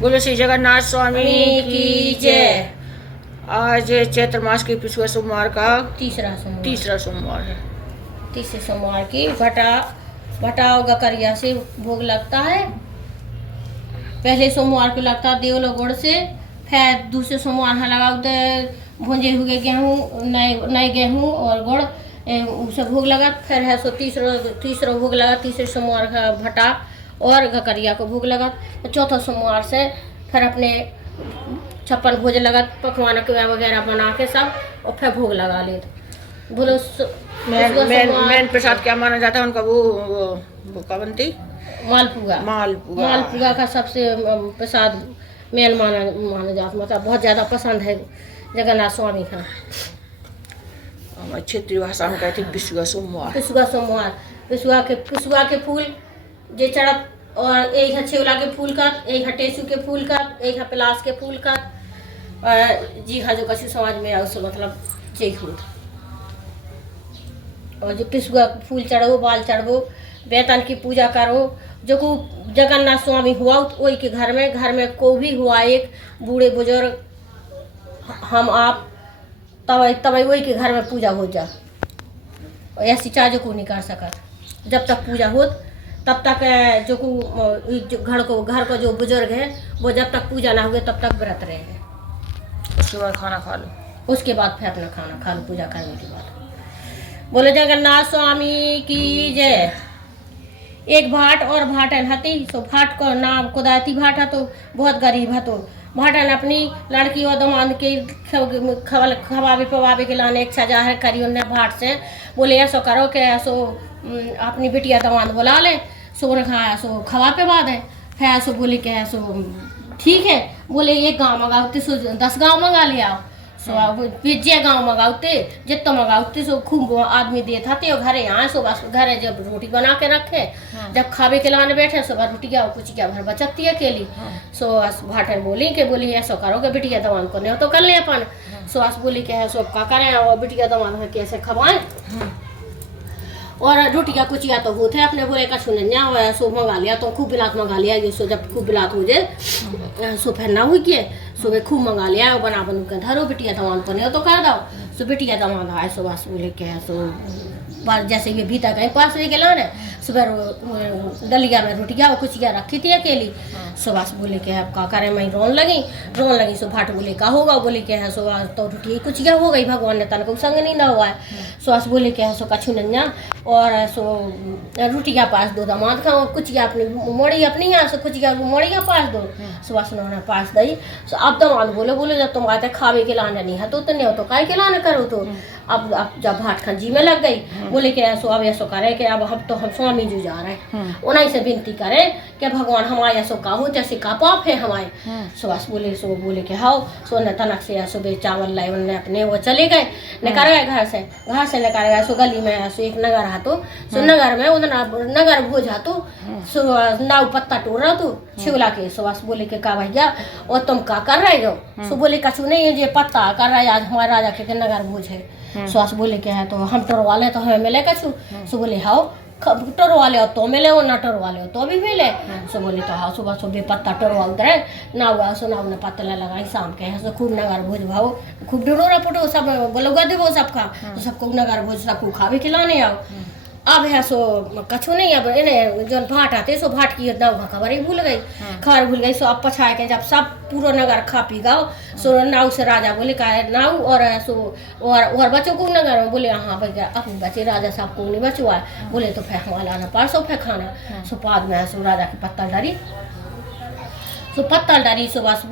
बोलो श्री जगन्नाथ स्वामी की जय। आज चैत्र मास के पिछुआ सोमवार का तीसरा सोमवार है। तीसरे सोमवार की भटा और गकरिया से भोग लगता है। पहले सोमवार को लगता है देवल गुड़ से, फिर दूसरे सोमवार है लगाते भुंजे हुए गेहूँ, नए गेहूँ और गुड़ उसे भोग लगा। फिर है सो तीसरा भोग लगा। तीसरे सोमवार का भटा और गकरिया को भोग लगा। चौथा सोमवार से फिर अपने 56 भोज लगा, पकवान वगैरह बना के सब, और फिर भोग लगा ले। बोलो मेन प्रसाद क्या माना जाता है उनका? वो क्या बनती? मालपुआ का सबसे प्रसाद मेन माना जाता, मतलब बहुत ज़्यादा पसंद है जगन्नाथ स्वामी का। क्षेत्रीय भाषा में कहती पिछुआ सोमवार। पिछुआ के फूल जे चढ़त, और एक है छेवला के फूल का, एक है टेसू के फूल का, एक है पलास के फूल का। जी हाँ, जो कछु समाज में उससे मतलब जय हो। और जो पिछुआ फूल चढ़ो, बाल चढ़ो, वेतन की पूजा करो। जो को जगन्नाथ स्वामी हुआ वही के घर में को भी हुआ, एक बूढ़े बुजुर्ग हम आप तब वही के घर में पूजा हो जा। ऐसी चाजो को नहीं कर सका। जब तक पूजा हो तब तक जो घर को जो बुजुर्ग है वो जब तक पूजा ना हुए तब तक व्रत रहे हैं। उसके बाद खाना खा लो। उसके बाद फिर अपना खाना खा लो पूजा करने के बाद। बोले जगन्नाथ स्वामी की जय। एक भाट और भाटन हती, सो भाट को नाम कुदाती भाट हतो, बहुत गरीब हतो। भाटन अपनी लड़की और दमाद के खवावे पवावे के लाने इच्छा जाहिर करी उनने भाट से। बोले ऐसो करो कि ऐसो अपनी बिटिया दमाद बुला ले, सो रखा सो खवा पे बाद है। फिर ऐसो बोले कि ऐसो ठीक है। बोले एक गाँव मंगाते सो 10 गाँव मंगा ले आओ। सो पिज्जे गाँव मंगाते जितना मंगाते सो खूब आदमी दे थाते और घरे आए। सो बस घरे जब रोटी बना के रखे, जब खावे के लाने बैठे सो रोटी क्या कुछ क्या भर बचती है अकेली। सो भाटन बोली ऐसा करो कि बिटिया दमान को नहीं तो कर ले अपन। सो बोली कि सो का करें और बिटिया दमान कैसे खवाएं। और रोटियाँ कुचिया तो वो थे अपने बोले का सुनन्या सो मंगा लिया, तो खूब बिलात मंगा लिया। ये सो जब खूब बिलात हो जाए सो फिर ना हुई के सो वे खूब मंगा लिया और बना बन के धरो बिटिया दमान को नहीं तो कर दो। सो बिटिया दमान आए सो बस बोले के सो जैसे ये भीतर कहीं पास ले के लाने सुबह डलिया में रोटियाँ कुचिया रखी थी अकेली। सो बस बोले के अब का करें, मैं रोन लगी। सो भाट बोले का होगा? बोले के है सो तो रोटी कुचिया हो गई, भगवान ने तन को संग नहीं ना हुआ है। सो बस बोले के है सो कछु नन्या और सो रोटियाँ पास दो दमाद का, कुचिया अपनी मोड़ी अपनी यहाँ सो कुचिया मोड़िया पास दो। सो बस उन्होंने पास दी। सो अब दमाद बोले जब तुम आते खावे के लाने नहीं है तो नहीं तो काय के लाने करो। तो अब जब भाट खंजी में लग गई बोले कि ऐसो अब ऐसो करें कि अब हम स्वामी जी जा रहे हैं, उन्हीं से विनती करें कि भगवान हमारे ऐसो का हो जैसे का पाप है हमारे। सो बस बोले कि हाँ। सो न तनक से ऐसो बे चावल लाए उन्हें अपने वो चले गए निकर गए घर से निकर गए। सो गली में ऐसो एक नगर हाथो, सो नगर में उधर नगर भोज हाथो। सो नाव पत्ता टोड़ रहा तो शिवला के। सो बस बोले कि का भैया और तुम का कर रहे हो? सो बोले कछु नहीं ये पत्ता कर रहा है, आज हमारे राजा के नगर भोज है। सो बोले के है तो हम टोरवा ले तो हमें मिले कछु। सो बोले हाँ टोरवा ले तो मिले और ना टोरवा ले तो भी मिले। सो बोले तो हाँ सुबह सुबह पत्ता टोरवा उतरे ना हुआ। सो ना पत्ता लगाई शाम के सो खूब नगर भोज भाव खूब डोरा पुटो सब बोलोगा देवो सबका, तो सबको नगर भोज सबको खावे खिलाने आओ। अब है सो कछु नहीं। अब इन्हें जो भाट आते सो भाट की खबर ही भूल गई। सो अब पछाए के जब सब पूरा नगर खा पी गओ सो नाव से राजा बोले का नाव और सो और बच्चों को नगर में बोले हाँ भैया अपने बच्चे राजा साहब को नहीं बचुआ। बोले तो फिर हमारा लाना परसों फिर खाना। सो बाद में सो राजा की पत्तल डरी सो बस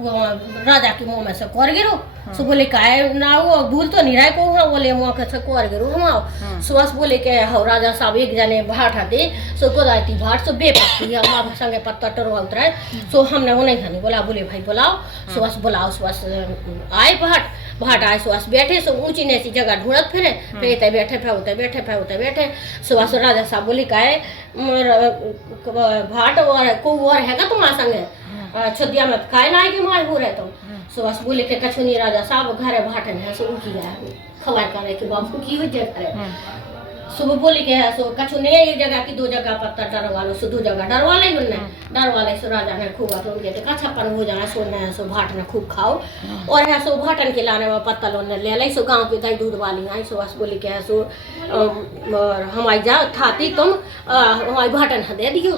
राजा के मुँह में से कर गिरो। सो बोले काहे ना वो भूल तो नहीं रहा को। हाँ बोले मुँह के से कर गिरो हम। सो बस बोले के हाँ राजा साहब एक जने भाट आते सो गोदाती भाट सो बेपत्ती हम संगे पत्ता टोरवा उतरा। सो हमने वो नहीं खानी बोला बोले भाई बुलाओ। सो बस बुलाओ। सो बस आए भाट आए। सो बस बैठे सो ऊंची नीची जगह ढूंढत फिरे फिर बैठे। सो बस राजा साहब बोले काहे भाट और को और है तुम्हारे संगे छुदिया में खाए ना कि माय हो रहे तो। सो बस बोले के कछु नहीं राजा साहब घर भाटन है सो उठी गया खबर करे कि बाबू की हो जाए करे। सुबह बोली के है सो कछु नहीं एक जगह की 2 जगह पत्ता डरवा लो सो 2 जगह डरवा ले मुन्ने डरवा ले सो राजा ने खूब अपन के कछा पर हो जाए सो ने सो भाट ने खूब खाओ और है सो भाटन के लाने में पत्ता लो ले ले सो गांव के दही दूध वाली आई सो बस बोली के है सो हमारी जा थाती तुम हमारी भाटन दे दियो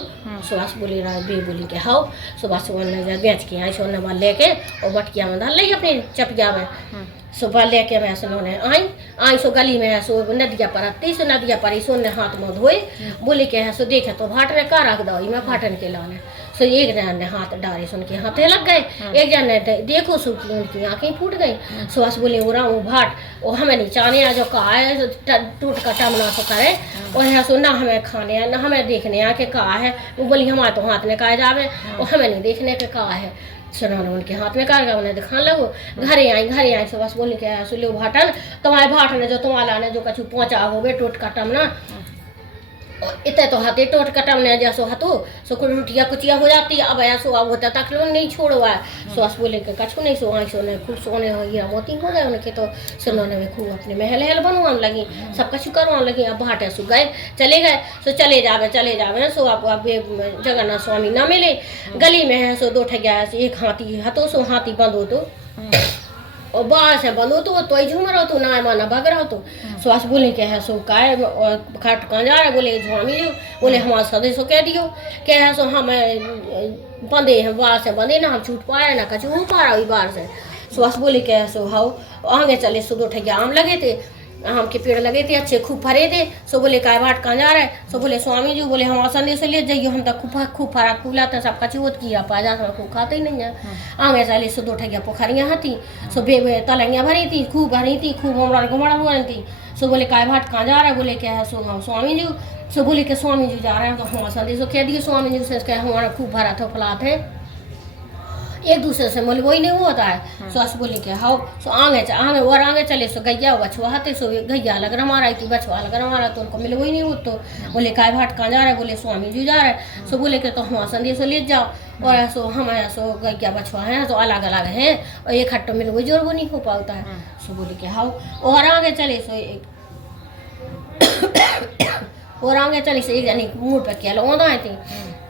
सो बस बोली रहा बे बोली के हाओ सो बस ने बेच के आई सो ने वाल लेके और बटकिया में डाल ले अपने चपिया में सो बाल लेके मैं सुनोने आई सो गली में सो नदिया पर आती सो नदिया पर ही सोने हाथ मुंह धोए बोले के है सो देखे तो भाट ने का रख दो मैं फाटन के लाने सो एक जन ने हाथ डाले सुन के हाथे लग गए एक जन ने देखो सो की उनकी आंखें फूट गई सो बस बोले उरा वो भाट और हमें नहीं चाहने आ जो कहा है टूट का टमना सो करे और है सो ना हमें खाने ना हमें देखने आ के कहा है वो बोली हमारे तो हाथ में कहा जावे और हमें नहीं देखने के कहा है सुना उनके हाथ में कारगा उन्हें दिखाने लगो घरे आई सो बस बोले क्या सो लो भाटन तुम्हारे भाट ने जो तुम्हारा ने जो कछु पहुंचा हो गए टोट कटम ना इतने तो हाथे टोट कटम ने जैसो हतो सो कुछ रुटिया कुचिया हो जाती अब ऐसो अब होता तक लोग नहीं छोड़वा सो बस बोले के कछु नहीं सो आई सो ने खूब सोने हो हीरा मोती हो गए उनके तो सुनोने में खूब अपने महल हल बनवाने लगी सब कछु करवाने लगी अब भाट सो गए सो चले जावे सो अब जगन्नाथ स्वामी ना मिले गली में है सो 2 ठगिया एक हाथी हतो सो हाथी बंद हो तो और बाहर से बंद हो तो ही झूम रहा तो ना माना भाग रहा तो सो बस बोले के है सो काय खाट कहाँ जा रहा है बोले स्वामी जी बोले हमारे सदस्य सो कह दियो क्या है सो हम बंदे हैं बाहर से बंदे ना हम छूट पाए ना कछु हो पा रहा बाहर से सो बस बोले के है सो हाओ आगे चले सो 2 ठगिया आम लगे थे आम के पेड़ लगे थे अच्छे खूब भरे थे सो बोले काय बाट कहाँ जा रहा है सो बोले स्वामी जी बोले हमारा संदेश ले जाइए हम तक खूब फरा फूला था सब कछु होत किया पाजा हम खूब खाते ही नहीं है आगे चले सो 2 ठगिया पोखरियाँ थी सो बे तलंगियाँ भरी थी खूब हमारा घुमड़ा हुआ थी सो बोले काय बाट कहाँ जा रहा है बोले क्या है सो हम स्वामी जी सो बोले के स्वामी जी जा रहे हैं तो हमारा संदेश कह दिए स्वामी जी से हमारा खूब भरा था फलात है एक दूसरे से बोले वही नहीं होता है सो बस बोले के हाओ सो आगे चले सो गैया बछुआ हाथे सो गैया लग रहा हमारा थी बछुआ लग रहा हमारा तो उनको मिले वही नहीं हो तो बोले काय भाट कहाँ जा रहा है बोले स्वामी जी जा रहा है सो बोले के तो हमारा संदेश ले जाओ और सो हम सो गैया बछुआ हैं तो अलग अलग हैं और एक हट्टो मिले वही जोर वो नहीं हो पाता है सो बोले के हाओ और आगे चले सो और आगे चली से एक जनी मुँह पे क्या लौंदा थी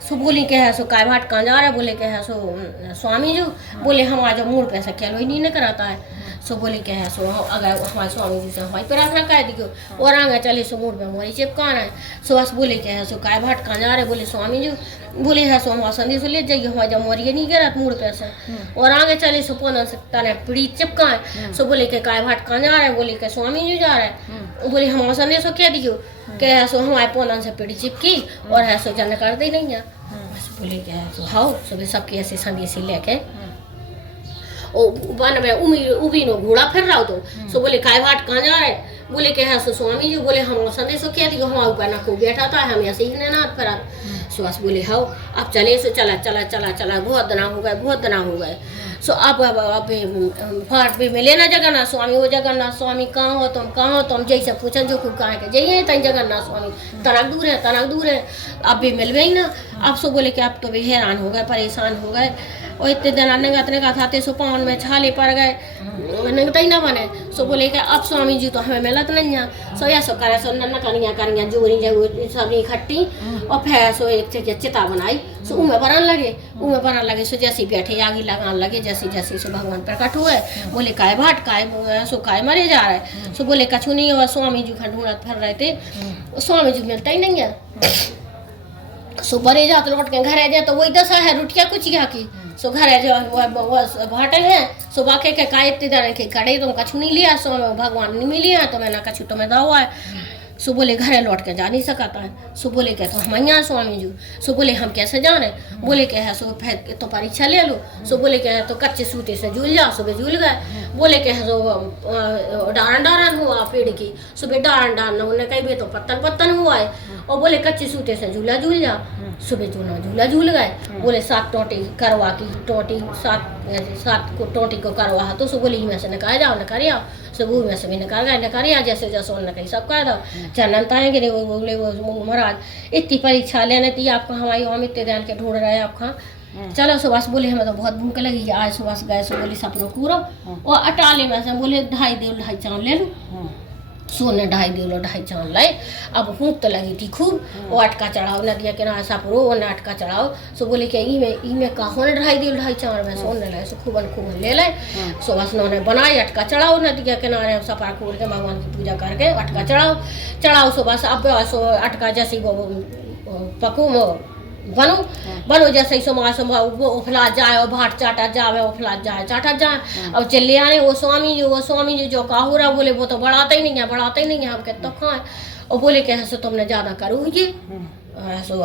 सो बोली के है सो काय भाट कहाँ जा रहा है बोले के है सो स्वामी जी बोले हमारा जो मूड पे क्या लोई नहीं कराता है सो बोले के है सो अगर हमारे स्वामी जी से हमारी प्रार्थना कह दी और आगे चले सो मूड पे हमारी चिपकाना है सो बस बोले के है सो काय भाट कहाँ जा रहे बोले स्वामी जी बोले है सो हमारा संदेश ले जाइए हमारे जब मोरिए नहीं गिरा मूड पे से और आगे चले सो पोना से तने पीड़ी चिपका है सो बोले के काय भाट कहाँ जा रहे हैं बोले के स्वामी जी जा रहे हैं बोले हमारा संदेश कह दियो के है सो हमारे पोना से पीड़ी चिपकी और है सो जन कर दी नहीं है बस बोले के है सो हाओ सो सबके ऐसे संदेश लेके ओ वन में उबी नो घोड़ा फिर रहा तो सो बोले काय भाट कहाँ जा रहे बोले के है सो स्वामी जी बोले हम संदेश क्या दियो हमारे ऊपर ना को बैठा था हम ऐसे ही ना फिर सो बस बोले हाओ अब चले सो चला बहुत दिन हो गए सो अब फाट पे मिले ना जगन्नाथ स्वामी वो जगन्नाथ स्वामी कहाँ हो तुम जैसे पूछन जो खूब कहाँ के जाइए तई जगन्नाथ स्वामी तनक दूर है अब भी मिल गई ना अब सो बोले कि अब तो भी हैरान हो गए परेशान हो गए और इतने दिन नंगा खाते सो पान में छाले पड़ गए नंगता ही ना बने सो बोले कि अब स्वामी जी तो हमें मिलत नहीं है सो या सो करे सो नन्ना करियाँ जोरी जगह सब इकट्ठी और फिर सो एक जगह चिता बनाई सो उमें बनाने लगे सो जैसे बैठे आगे लगाने लगे जैसे सो भगवान प्रकट हुए बोले काय भाट काय मरे जा रहा है सो बोले कछु नहीं हुआ स्वामी जी ढूंढत फिर रहे थे स्वामी जी मिलता ही नहीं है सो बरे जात लौट के घर आ जाए तो वही दशा है रुटिया कुचिया की सो घर जो भाटे हैं सो बाके के काय इतने तरह के खड़े तुम कछु नहीं लिया सो भगवान नहीं मिली है तो मैं ना कछु तुम्हें दवा है सो बोले घरे लौट के जा नहीं सकता है सो बोले क्या तो हम यहाँ स्वामी जी सो बोले हम कैसे जाने बोले क्या है सो फिर तो परीक्षा ले लो सो बोले क्या है तो कच्चे सूते से झूल जाओ सुबह झूल गए बोले क्या है सो डारन हुआ पेड़ की सुबह डारन उन्हें कहीं भी तो पत्तन हुआ है और बोले कच्चे सूते से झूला झूल जाओ सुबह झूला झूल गए बोले 7 टोटी करवा की टोटी 7 टोटी को करवा तो सो बोले में से निकाल जाओ निकाल आओ सुबह में से भी निकाल गए जैसे जैसे उन्होंने कहीं सब कह दो चनता है कि वो बोले वो महाराज इतनी परीक्षा लेने थी आपको हमारी हम इतने ध्यान के ढूंढ रहे हैं आपका चलो सुबह बोले हमें तो बहुत भूख लगी आज सुबह गए सो बोले सपनों पूरा और अटाले में से बोले 2.5 चावल ले लो सोने 2.5 चांद लाए। अब भूख तो लगी थी खूब, वो अटका चढ़ाओ नदिया के ना सापरो वो अटका चढ़ाओ। सो बोले कि ई में कहाँ ने 2.5 चांद में सोने लाए। सो खूबन ले लाए। सो बस उन्होंने बनाई अटका चढ़ाओ नदिया के किनारे सपा खोल के भगवान की पूजा करके अटका चढ़ाओ। सो बस अब सो अटका जैसे वो पकू बनो जैसे ही सोमा वो उफला जाए और भाट चाटा जाए उफला जाए चाटा जाए। अब चले आने वो स्वामी जी जो काहूरा बोले वो तो बढ़ाते ही नहीं है हम कहते तो खाएं। और बोले कि सो तुमने ज़्यादा करोगे सो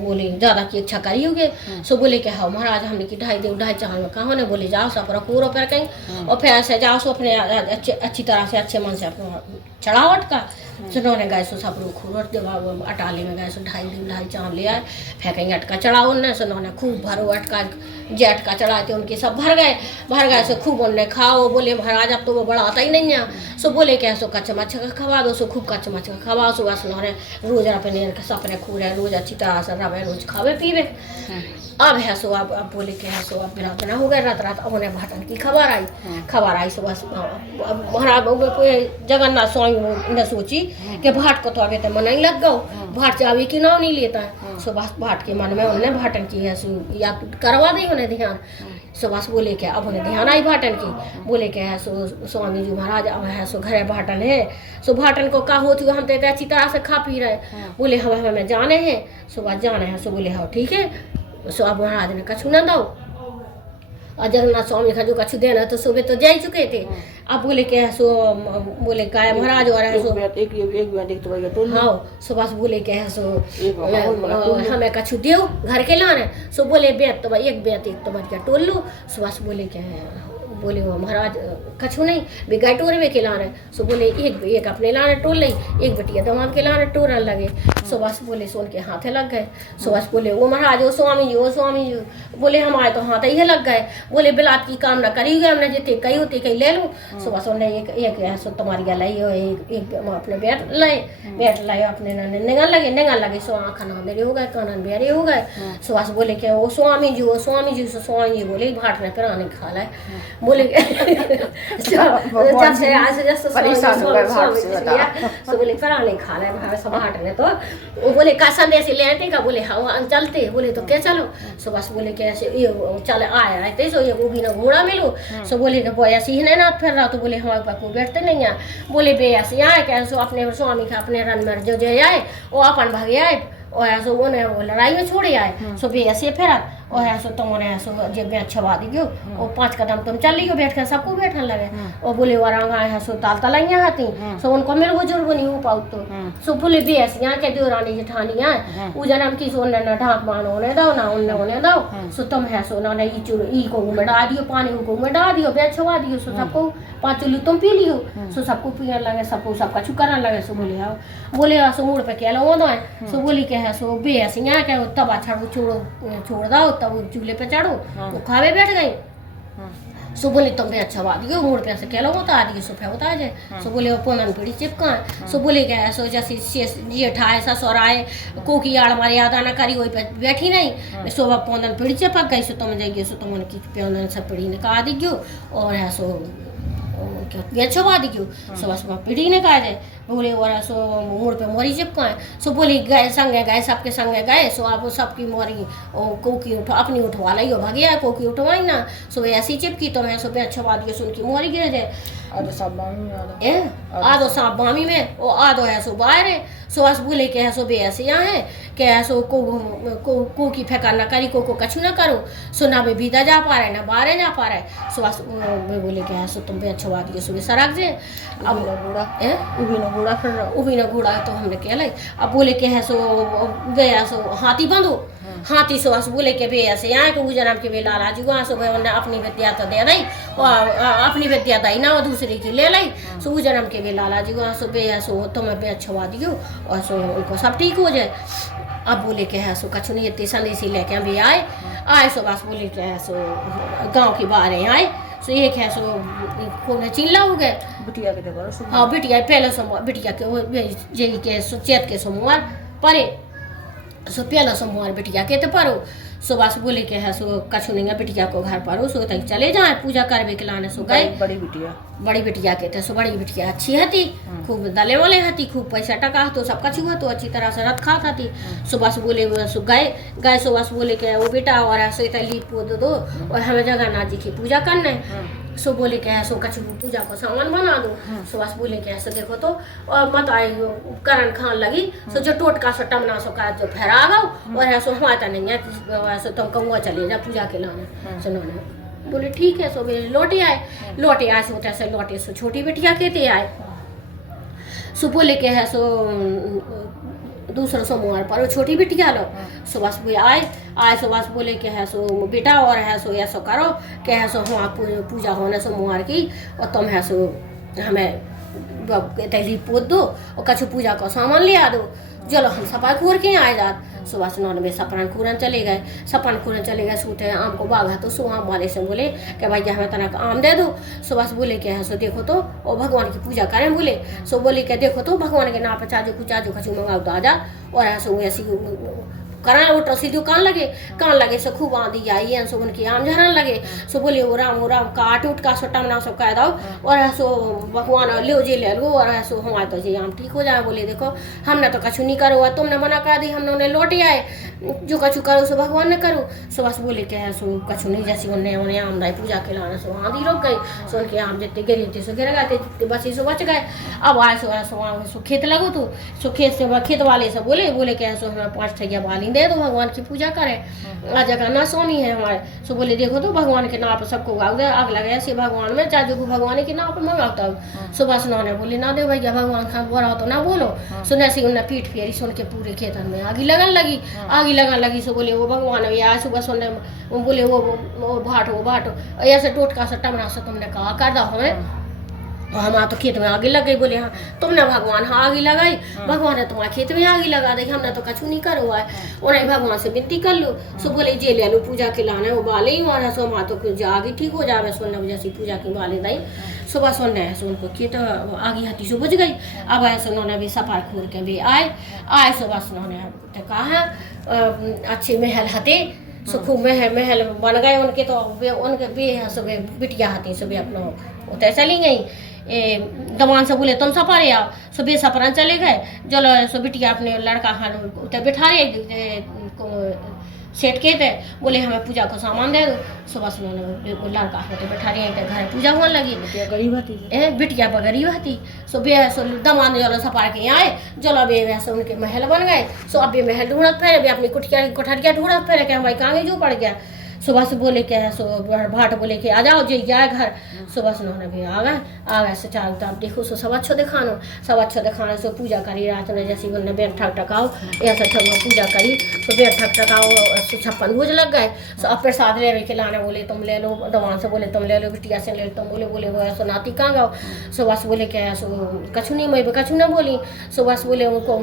बोले ज़्यादा की इच्छा करियोगे। सो बोले कि हाँ महाराज हमने की 2.5 चांद में कहा ने बोले जाओ सब रखो पर कहीं और फिर ऐसे जाओ सो अपने अच्छी तरह से अच्छे मन से अपना चढ़ाओ अटका। सुनोने गए सो सब लोग अटाले में गए सो 2.5 चांद ले आए फेंकेंगे अटका चढ़ाओ उनने। सुनोने खूब भरो अटका जे अटका चढ़ाए थे उनके सब भर गए सो खूब उनने खाओ। बोले महाराज अब तो वो बढ़ाता ही नहीं है। सो बोले कि सो कच्चे मच्छे का खवा दो। सो खूब कच्चे मच्छे का खवाओ। सो बस उन्होंने रोज अपने सपने खू रहे रोज अच्छी तरह से रवे रोज खावे पीवे। अब है सो अब बोले कि है सो अब रात ना हो गए रात अब उन्हें भाटन की खबर आई। सो बस महाराज जगन्नाथ स्वामी ने सोची कि भाट को तो आगे तो मन नहीं लग गो भाट चावी की नाव नहीं लेता है। सो बस भाट के मन में उन्हें भाटन की है सो या करवा दी उन्हें ध्यान। सो बस बोले कि अब उन्हें ध्यान आई भाटन की। बोले कि है सो स्वामी जी महाराज अब है सो घर भाटन है। सो भाटन को कहा होती हम तो अच्छी तरह से खा पी रहे। बोले हमें जाने हैं। सो बस जाने हैं। सो बोले हाँ ठीक है। सो अब महाराज ने कछु न दो और जगन्नाथ स्वामी का जो कछु देना तो सुबह तो जा ही चुके थे। अब बोले कि सो बोले का महाराज और है सो एक हाँ। सो बस बोले कि है सो हमें कछु दो घर के लाने। सो बोले बेत तो एक बेत एक तो बच टोल लो। सो बस बोले कि बोले वो महाराज कछु नहीं बिगाई टोरे में के लाने। सो बोले एक अपने लाने टोल नहीं एक बेटिया दमाद के लाने टोरन लगे। सो बस बोले सो उनके हाथे लग गए। सो बस बोले वो महाराज वो स्वामी जी बोले हमारे तो हाथ ही लग गए। बोले बिलात की काम ना करिएगा हमने जितने कही होती कहीं ले लूँ। सो बस उन्हें एक सो तुम्हारी लाई हो एक अपने बैठ लाए अपने निगल लगे। सो आँखा नांदेरे हो गए कानन बेरे हो गए। सो बस बोले कि वो स्वामी जी बोले भाट ने फिर आने खा लाए। बोले जब से आज जैसे सो बोले फिर आने खा लाए सब भाट ने। तो वो बोले का संदेश ले आते का बोले हाँ चलते। बोले तो क्या चलो। सो बस बोले कि ऐसे ये चले आए थे। सो ये वो भी ना घोड़ा मिलो। सो बोले ना ऐसे ही नहीं ना फिर रहा। तो बोले हमारे पास कोई बैठते नहीं है। बोले बे ऐसे आए क्या सो अपने स्वामी का अपने रन में जो आए वो अपन भागे आए और ऐसो उन्हें वो लड़ाई में छोड़े आए। सो बे ऐसे फिर और ऐसो तुमने ऐसो जब मैं छवा दी गयो और 5 कदम तुम चल लियो बैठ कर सबको बैठने लगे। और बोले वारांगा है सो ताल तलाइयाँ आती। सो उनको मेरे बुजुर्ग नहीं हो पाऊ तो। सो बोले बे ऐसे यहाँ के दो रानी जेठानी है वो जन्म की सो न ढाक मानो उन्हें दो ना उन्हें दो। सो तुम है सो ना ई को में डाल दियो पानी को में डाल दियो बैठ छवा दियो। सो सबको 5 चुल्ली तुम पी लियो। सो सबको पीने लगे सबको सब कछु करने लगे। सो बोले सो मुड़ पे क्या लो है। सो बोली के है सो बे ऐसे यहाँ के तब छाड़ो छोड़ दो तब चूल्हे पे चढ़ो तो खावे बैठ गई। सो बोले तुम भी अच्छा बात दियो मोड़ पे से कहलो बता दियो सो फिर बता जाए। सो बोले वो पोनन पीढ़ी चिपका है। सो बोले क्या सो जैसे जेठ आए ससुर आए को की आड़ मारे याद आना करी वही पे बैठी नहीं। सो वह पोनन पीढ़ी चिपक गई। सो तुम जाइए सो तुम उनकी पोनन सब पीढ़ी ने कहा दियो और है सो अच्छा बात दियो। सो बस पीढ़ी ने कहा जाए। बोले और सो मोड़ पे मोरी चिपका है। सो बोली गए संगे गए सबके संगे गए। सो आप सबकी मोरी कोकी अपनी उठवा लाई हो भागिया कोकी उठवाई ना। सो ऐसी चिपकी तो मैं सो पे अच्छा बात दियो सुन की मोरी गिर जाए। आधो सांप बामी में और आधो है सो बाहर है। सो बस बोले के है सो बे ऐसे यहाँ है कि ऐसो को की फेंका ना करी को कछु ना करो। सो ना बे भीतर जा पा रहे ना बाहर जा पा रहे। सो बस बोले के है सो तुम पे अच्छा बात दियो सुबह सड़क जे अब उभी ना घोड़ा तो हमने कहलाई। अब बोले के है सो गया सो हाथी बंधो हाथी। सो बस बोले के बे ऐसे यहाँ के जन्म के बे लाला जुआ सो उन्हें अपनी विद्या तो दे रही और अपनी विद्या दी ना दूसरे की ले लाई। सो जन्म के बे लाला जुआ सो बे सो तुम्हें बे छवा दियो और सो उनको सब ठीक हो जाए। अब बोले के है सो कछु नहीं इतनी संदेशी लेके भी आए। सो बस बोले के है सो गाँव की बाहर आए। सो एक है सो खूब चिल्ला हो गए बिटिया के हाँ बिटिया पहले सोमवार बिटिया के जे के सो चैत के सोमवार परे सो पहला सोमवार बिटिया के तो परो। सुबह से बोले के है सो कछु नहीं है बिटिया को घर परो सो तक चले जाए पूजा करवे के लाने सो गए। बड़ी बिटिया के थे सो बड़ी बिटिया अच्छी हती, खूब दले वाले हती, खूब पैसा टका तो सब कछु हुआ तो अच्छी तरह से रत खा थी। सुबह से बोले सो गए सुबह से बोले के वो बेटा और ऐसे लीप पोत दो और हमें जगन्नाथ जी की पूजा करने। सो बोले के सो कछु पूजा को सामान बना दो। सुबह से बोले के सो देखो तो और मत आई करण खान लगी सो जो टोटका सो टमना सो का जो फहरा गो और ऐसो हमारा नहीं है सो तुम कहूँगा चले जा पूजा के लाने। सुनो बोले ठीक है। सो वे लौटे आए सो तैसे लौटे सो छोटी बिटिया कहते आए। सो बोले के है सो दूसरा सोमवार पर छोटी बिटिया लो सुबह से आए सुबह से बोले के है सो बेटा और है सो ऐसो करो के है सो हाँ पूजा होने सोमवार की और तुम है सो हमें तैली पोत दो और कछु पूजा का सामान ले आ दो। चलो हम सफाई खोर के आए जात। सुबह से 9 बजे सपरन खूरन चले गए सूते आम को बागा तो सो आम वाले से बोले कि भाई हमें तना आम दे दो। सुबह से बोले के है सो देखो तो और भगवान की पूजा करें बोले। सो बोले के देखो तो भगवान के नाम पर चाजो खचू मंगाओ तो आ जा और ऐसो ऐसी करा वो टसी कान लगे सो खूब आंधी आई सो उनकी आम झरन लगे। सो बोले वो राम काट उठ का सो टमना सब कह दो और ऐसो भगवान ले जे ले लो और ऐसो हमारे तो जी आम ठीक हो जाए। बोले देखो हमने तो कछु नहीं करो तुमने मना कर दी हमने उन्हें लौटे आए जो कछु करो सो भगवान ने करो। सो बस बोले के है सो कछु नहीं जैसी उन्हें आम दाई पूजा के लाना सो आंधी रुक गई सो उनके आम जितने गिरे थे सो गिर गए थे बस सो बच गए। अब आए सो खेत लगो तो सो खेत वाले से बोले के सो हमें 5 ठगिया बाली दे दो भगवान की पूजा करें। आज जगन्नाथ स्वामी है हमारे। सो बोले देखो तो भगवान के नाम पर सबको आग लगे ऐसे भगवान में चाहे जो भगवान के नाम पर मंगाता हूँ। सुबह से उन्होंने बोले ना दे भैया भगवान खा बोरा हो तो ना बोलो। सुने से उन्हें पीठ फेरी सुन के पूरे खेतन में आगी लगन लगी। सो बोले वो भगवान आया सुबह सुनने बोले वो भाटो ऐसे टोटका से टमना से तुमने कहा कर दो हमें हमारा तो खेत में आगे लग गई। बोले हाँ तुमने भगवान हाँ आगे लगाई भगवान ने तुम्हारे खेत में आगे लगा दी हमने तो कछु नहीं करो है उन्हें भगवान से विनती कर लो। सो बोले जे ले लो पूजा के लाने वो बाले ही मारा सो हमारा तो आगे ठीक हो जाए सोने जैसी पूजा की बाले दाई। सुबह सुनने सो उनको खेत आगे हती सो बुझ गई। अब ऐसे उन्होंने भी सफाई खोल के भी आए सुबह से उन्होंने कहा अच्छे महल हते सो खूब महल बन गए उनके तो उनके बे सुबह बिटिया हती सुबह अपना उतर चली गई। दमान से बोले तुम सफारे आओ सो बे सफरन चले गए। चलो सो बिटिया अपने लड़का खान उतर बिठा सेठ के थे बोले हमें पूजा को सामान दे दो। सुबह से लड़का होते बैठा रही घर पूजा होने लगी। बिटिया गरीब हती सो बे सो दमान जलो सफार के आए जलो बे वैसे उनके महल बन गए। सो अब बे महल ढूंढत फिर बे अपनी कोठरिया ढूंढत फिर के हमारे कांगे जो पड़ गया। सुबह से बोले के सो भाट बोले के आ जाओ जे जाए घर। सुबह से उन्होंने भी आ गए से चारों तरफ देखो सो सब अच्छो दिखाना सो पूजा करी रात में जैसे उन्होंने बेर ठक टकाओ ऐसा पूजा करी सो बेर ठक टकाओ सो 56 भोज लग गए। सो अब प्रसाद ले के लाने बोले तुम ले लो दवान से बोले तुम ले लो बिटिया से ले लो तुम बोले वो ऐसा नाती कहाँ गाओ। सुबह से बोले के सो कछु नहीं मैं कछु ना बोली। सुबह से बोले उनको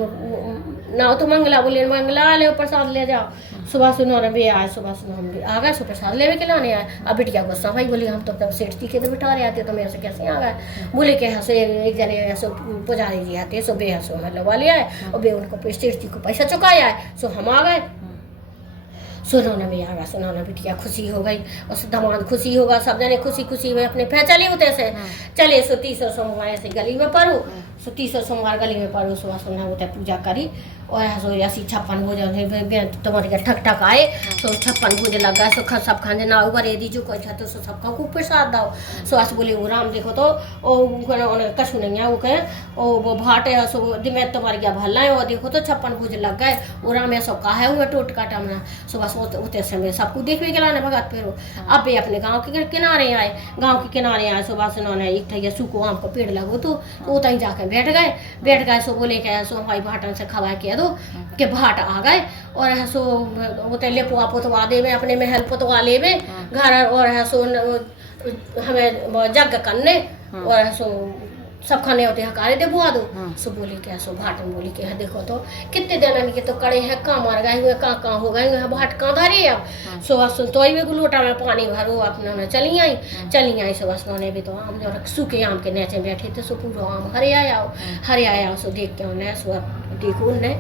ना तो मंगला बोले मंगला ले प्रसाद ले जाओ। सुबह से उन्होंने भी आए सुबह से हम भी आ गए सो प्रसाद लेवे के लाने आए। अब बिटिया को सफाई बोली हम तो तब सेठ जी के तो बिठा रहे आते तो मेरे से कैसे आ गए। बोले के हंसो एक जने ऐसो पुजारी जी आते सो बे हंसो में लगा लिया है और बे उनको सेठ जी को पैसा चुकाया है सो हम आ गए। सुनौना भी आ गया सुनौना बिटिया खुशी हो गई और दमाद खुशी होगा सब जने खुशी में अपने फै चले होते से चले सो 30 सोमवार ऐसे गली में पढ़ो सो 30 सोमवार गली में पढ़ो सुबह सुना होता पूजा करी और सो ऐसी 56 भोज तुम्हारे के ठक ठक आए सो 56 भोज लगा सो सब खाने ना ऊपर यदि जो कोई था तो सो सबका खूब प्रसाद दाओ। सो आज बोले वो राम देखो तो कछु नहीं है वो कहे वो भाट है सो दिमाग तुम्हारे क्या भला है वो देखो तो 56 भोज लग गए वो राम ऐसा कहा है हुआ टोट काटा मना। सो बस उतने समय सबको देखने के लाने भगत फिर अब भी अपने गाँव के किनारे आए। सो बस उन्होंने एक था सूखो आम को पेड़ लगो तो उतना ही जाकर बैठ गए। सो बोले क्या सो हमारी भाटन से खवा किया दो के भाट आ गए और है सो उतने लेपुआ पुतवा दे में अपने महल पुतवा ले में घर और है सो हमें जग करने और है सो सब खाने होते हकारे दे बुआ दो। सो बोले क्या सो भाटन बोली क्या देखो तो कितने दिन के तो कड़े हैं कहाँ मार गए हुए कहाँ हो गए हुए भाट कहाँ धरे अब। सो बस तो ही लोटा में पानी भरो अपने चली आई। सो बस उन्होंने भी तो आम जो सूखे आम के नीचे बैठे थे सो पूरा आम हरे आया सो देख के उन्हें सो देखो उन्हें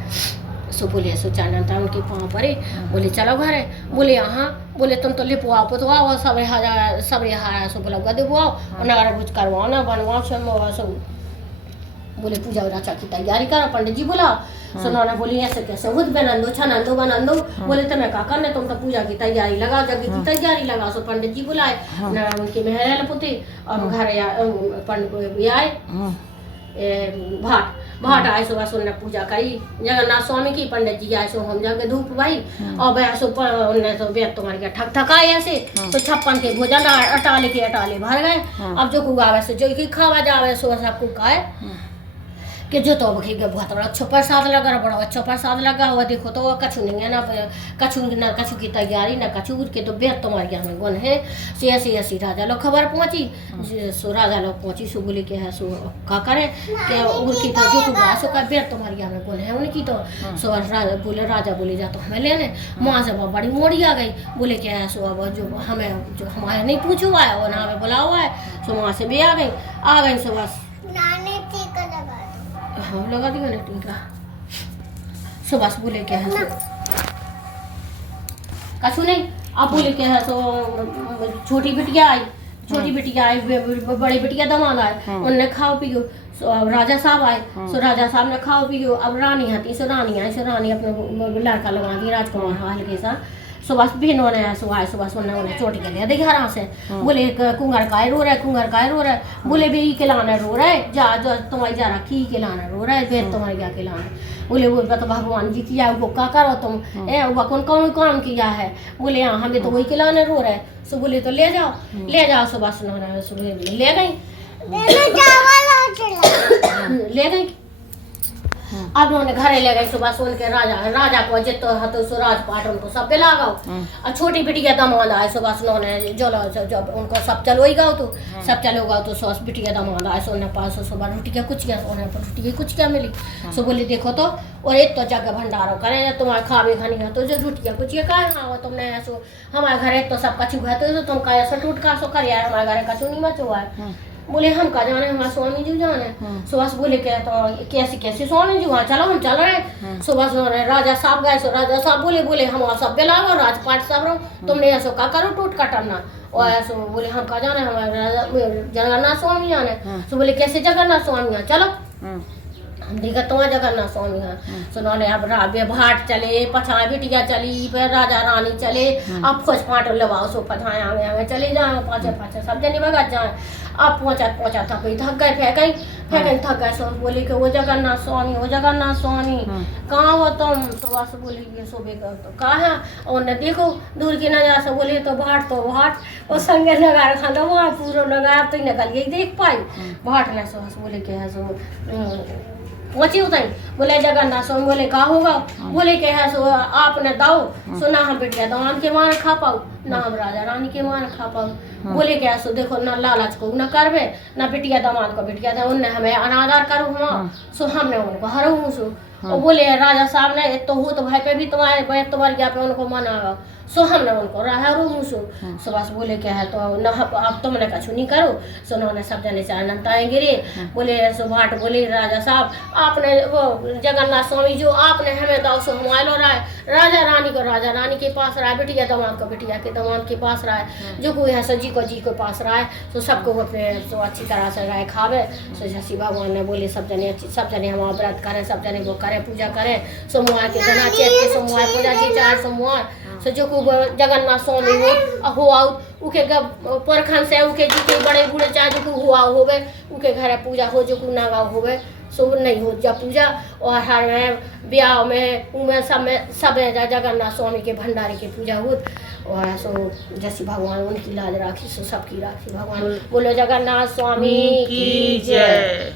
सो बोले सो चानता उनके पाँव पड़े, बोले चलो घर है, बोले यहाँ, बोले तुम तो लिपवाओ पुतवाओ सब यहाँ सो बोला गदे बुआओ और नगारा भुज करवाओ ना बनवाओ सो बोले पूजा राचा की तैयारी करो, पंडित जी बोला। सो नौना बोली ऐसे कैसे हुद बनंदो छनंदो बनंदो, बोले तुम्हें का करने, तुम तो पूजा की तैयारी लगाओ, जग की तैयारी लगाओ। सो पंडित जी बुलाए, नगारा उनके मेहर पुते और घर पंडित भी आए, भाट आए सो बस उन्होंने पूजा करी जगन्नाथ स्वामी की, पंडित जी आए सो हम जाके धूप भाई और वह सो उन्होंने तो बेत तुम्हारे क्या ठक ठकाए ऐसे, तो 56 के भोजन अटाले भर गए। अब जो कुआवे से जो की खावा जावे सो सब कुकाए कि जो तो बहुत बड़ा अच्छा प्रसाद लगा, बड़ा अच्छा प्रसाद लगा हुआ। देखो तो कछु नहीं है ना, कछु की तैयारी ना कछु के, तो बेहद तुम्हारे यहाँ में गुण है। से ऐसी राजा लोग खबर पहुँची, सो राजा लोग पहुँची, सो बोले के है सो का करे क्या उनकी तो जो कुआ सो का बेहद तुम्हारे यहाँ में गुण है उनकी, तो सो राजा बोले जा तो हमें लेने। वहाँ से बड़ी मोड़ी आ गई, बोले क्या है सो अब जो हमारे नहीं पूछा हुआ है और ना हमें बुला हुआ है, सो वहाँ से भी आ गई सो बस हाँ लगा दिया ना टीका। सो बस बोले क्या है सो कछु नहीं, अब बोले क्या है सो छोटी बिटिया आई, बड़ी बिटिया दमाद आए, उनने खाओ पियो। सो अब राजा साहब आए, सो राजा साहब ने खाओ पियो। अब रानी आती, सो रानी आई, सो रानी अपने लड़का लगा दी राजकुमार हल्के सा। सो बस बहनों ने सो आए, सो बस उन्होंने चोटी के लिया देखा रहा से, बोले कुंगर काय रो रहा है, बोले भी के लाना रो रहा है, जा तुम्हारी जा रखी के लाना रो रहा है, फिर तुम्हारे क्या के लाना। बोले वो तो भगवान जी किया वो का करो तुम, वो कौन काम किया है, बोले हाँ हमें तो वही के लाना रो रहा है। सो बोले तो ले जाओ। सो बस उन्होंने सो ले गई अब उन्होंने घरे ले गए। सुबह सुन के राजा को जितो हतो सो राजपाट उनको सब पे लगाओ, और छोटी बिटिया दमाद आए। सुबह उन्होंने जब उनको सब चलोई गाओ तो सब चलोगा तो सो बिटिया दमाद आए, सो उन्हें पास सुबह रोटियाँ कुछ क्या, उन्हें रोटियाँ कुछ क्या मिली। सो बोली देखो तो और एक तो जगह भंडारो करे तुम्हारे खावे खानी है तो जो रोटियाँ कुछ क्या कहा तुमने ऐसो हमारे घर एक तो सब कछु है तो तुम का ऐसा टूट का सो कर यार हमारे घर कछु नहीं मचो है। बोले हम का जाने हमारे स्वामी जी जाने। सुबह बोले क्या तो कैसी स्वामी जी वहाँ चलो हम चल रहे। सुबह राजा साहब गए, सो राजा साहब बोले हम सब बेलाओ राजपाट सब रहो, तुमने ऐसो का करो टूट का टरना। और ऐसो बोले हम का जाने हमारे जगन्नाथ स्वामी जाने। सो बोले कैसे जगन्नाथ स्वामी यहाँ चलो हम देखा तुम्हारे जगन्नाथ स्वामी यहाँ। सुनोने अब भाट चले, पछाए बिटिया चली, फिर राजा रानी चले, अब खोज फाटो लगाओ सो पछाए आगे चले जाओ, पाछे सब जने भगत जाए। अब पहुंचा थक गए फेंकई थक गए। सो बोली कि वो जगन्नाथ स्वामी कहाँ हो तुम। तो बस बोली ये सोबे तो कहाँ है, और न देखो दूर की नजर से बोले तो भाट और संगे लगा रखा था वहाँ पूरा लगा तो निकल गई देख पाई भाट ने। सो बोले क्या है सो पहुंची उतरी, बोले जगन्नाथ स्वामी बोले कहा होगा, बोले के है सो आपने दाओ सो ना हम बिटिया दवान के मार खा पाओ ना हम राजा रानी के मार खा पाओ। बोले क्या सो देखो ना लालच को न करवे ना बिटिया दमाद को बिटिया था उनने हमें अनादर करो हम सो हमने उनको हरऊ सो। और बोले राजा साहब ने तो हो तो भाई पे भी तुम्हारे पे उनको मना सो हमने उनको हरू सो बस बोले क्या है तो न अब तुमने कछु नहीं करो। सो उन्होंने सब जने चार नमताएं गिरे। बोले सो भाट बोले राजा साहब आपने वो जगन्नाथ स्वामी जो आपने हमें दो सो हमारे लो रहा है, राजा रानी के पास रहा है, बिटिया दमाद को बिटिया के दमाद के पास रहा है, जो कोई है सो जी को पास रहा है। सो सबको अपने सो अच्छी तरह से राय खावे। सो जैसी भगवान ने बोले सब जने हम व्रत करें, सब जने वो करें पूजा करें। सोमवार के दिन चेत के सोमवार पूजा जी 4 सोमवार सो जो को जगन्नाथ स्वामी हो उके परखन से उके जी के बड़े बूढ़े चाहे जो हुआ होवे उके घर पूजा हो जो को नागा होवे सो नहीं हो जा पूजा। और हर में ब्याह में उमें सब जगन्नाथ स्वामी के भंडारे के पूजा हो। और सो जैसी भगवान उनकी लाज राखी सो सबकी राखी भगवान। बोलो जगन्नाथ स्वामी की जय।